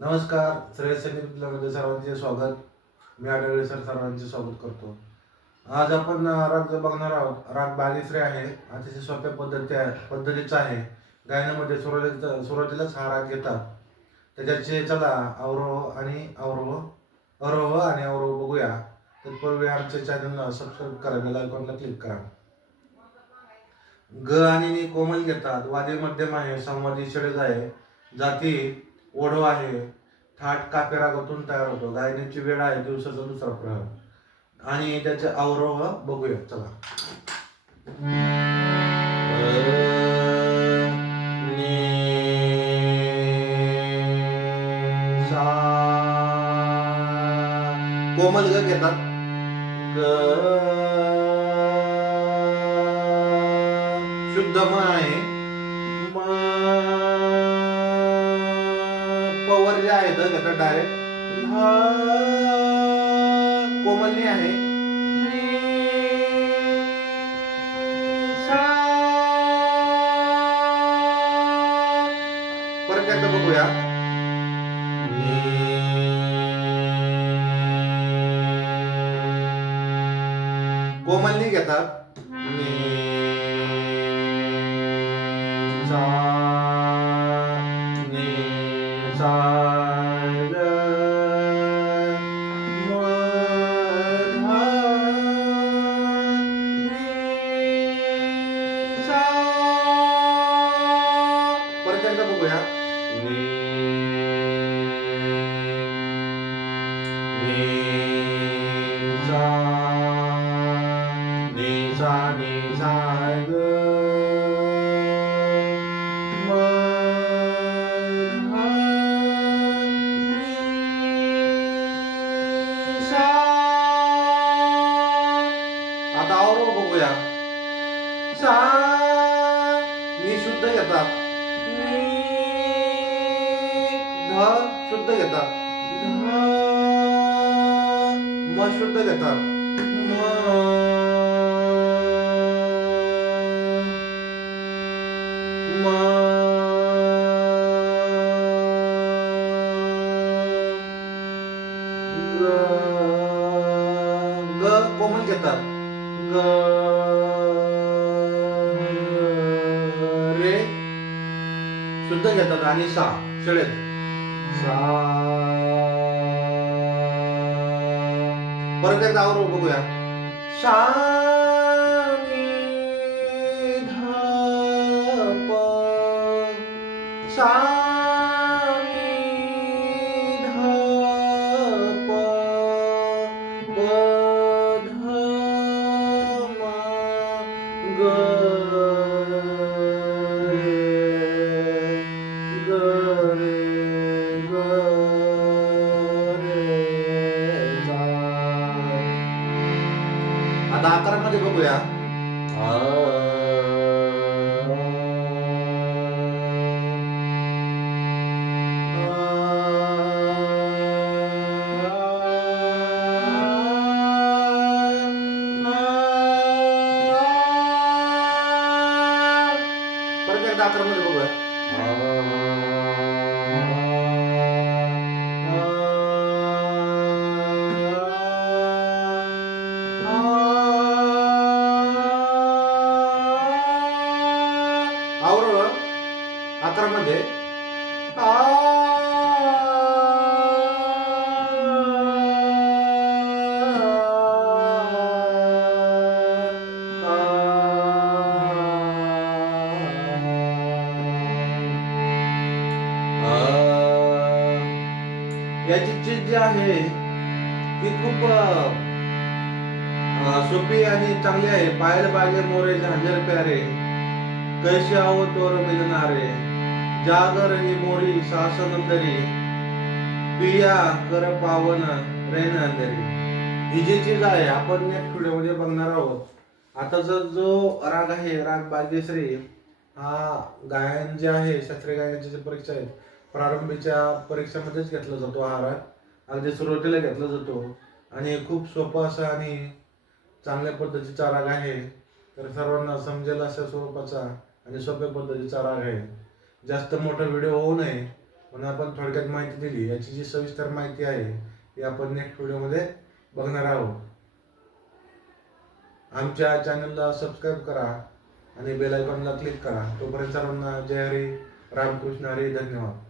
नमस्कार. श्रेयस संगीतमध्ये सर्वांचे स्वागत. मी आढळले सर सर्वांचे स्वागत करतो. आज आपण राग जो बघणार आहोत, राग बागेश्री आहे. अतिशय सोप्या पद्धतीचा आहे. गायनामध्ये सुरुवातीलाच हा राग घेतात. त्याच्याचे चला अवरोह आणि अवरोह बघूया. तत्पूर्वी आमच्या चॅनलला सबस्क्राईब करा, बेल आयकॉनला क्लिक करा. ग आणि नी कोमल घेतात. वादी मध्यम आहे, संवादी षडज आहे, जाती ओढव आहे, थाट कापे रागातून तयार होतो. गायनाची वेळ आहे दिवसाचा दुसरा प्रहर. आणि त्याचे अवरोह बघूया चला. कोमल ग घेतात. ग शुद्ध म आहे. म पवर जे आहे द घेतात डायरेक्ट. धा कोमलनी आहे. परत एकदा बघूया. कोमलनी घेतात. परत एकदा बघूया. आता अवरोह बघूया. सा नी शुद्ध घेतात. ध शुद्ध घेतात. म शुद्ध घेतात. ग कोमल घेतात. ग रे शुद्ध घेतात आणि सा षडेल. सा परत एकदा अवरोह बघूया. सा नी ध प सा नी ध प प ध म ग आता आकारामध्ये बघूया. परत एकदा आकारामध्ये बघूया. अवरोह आकारामध्ये याची चीज जी आहे ती खूप सोपी आणि चांगली आहे. पायल बागे मोरे झांजर प्यारे, कैसे आओ तोर मिलनारे, जागर ही मोरी सासनंदरी, पिया कर पावन रेन अंधरी. ही जी चीज आहे आपण नेक्स्ट व्हिडिओमध्ये बघणार आहोत. आताचा जो राग आहे राग बागेश्री, हा गायन जे आहे शास्त्रीय गायनाची जी परीक्षा आहे प्रारंभीच्या परीक्षेमध्येच घेतला जातो. हा राग अगदी सुरुवातीला घेतला जातो आणि खूप सोपा असा आणि चांगल्या पद्धतीचा राग आहे. तर सर्वांना समजेल अशा स्वरूपाचा आणि सोप्या पद्धतीचा राग आहे. जास्त मोठा व्हिडिओ होऊ नये म्हणून आपण थोडक्यात माहिती दिली. याची जी सविस्तर माहिती आहे ती आपण नेक्स्ट व्हिडिओमध्ये बघणार आहोत. आमच्या चॅनलला सबस्क्राईब करा आणि बेल आयकॉनला क्लिक करा. तोपर्यंत सर्वांना जय हरी, रामकृष्ण हरी, धन्यवाद.